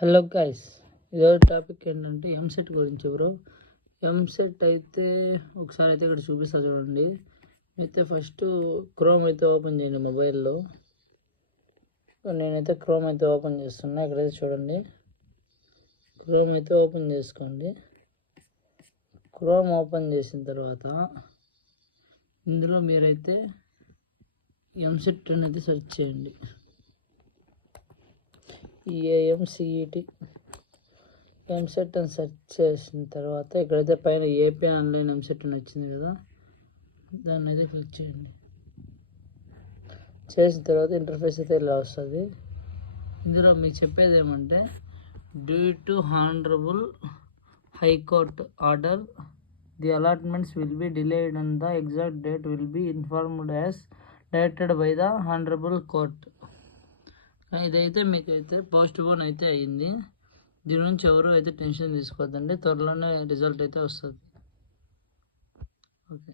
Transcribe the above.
Hello guys, ఈరోజు topic ఏంటంటే ఎంసెట్ గురించి బ్రో. ఎంసెట్ అయితే ఒకసారి అయితే ఇక్కడ చూపిస్తా చూడండి. అయితే ఫస్ట్ క్రోమ్ అయితే ఓపెన్ చేయండి మొబైల్లో. నేనైతే క్రోమ్ అయితే ఓపెన్ చేస్తున్నా. ఇక్కడైతే చూడండి, క్రోమ్ అయితే ఓపెన్ చేసుకోండి. క్రోమ్ ఓపెన్ చేసిన తర్వాత ఇందులో మీరైతే ఎంసెట్ అనేది సెర్చ్ చేయండి. ఏఎంసిఈటి ఎంసెట్ అని సెర్చ్ చేసిన తర్వాత ఇక్కడైతే పైన ఏపీ ఆన్లైన్ ఎంసెట్ అని వచ్చింది కదా, దాన్ని అయితే క్లిక్ చేయండి. చేసిన తర్వాత ఇంటర్ఫేస్ అయితే ఇలా వస్తుంది. ఇందులో మీకు చెప్పేది ఏమంటే, due to honourable high court order the allotments will be delayed and the exact date will be informed as directed by the honourable court. ఇదైతే మీకైతే పోస్ట్ పోన్ అయితే అయ్యింది. దీని నుంచి ఎవరు అయితే టెన్షన్ తీసుకోవద్దండి, త్వరలోనే రిజల్ట్ అయితే వస్తుంది. ఓకే.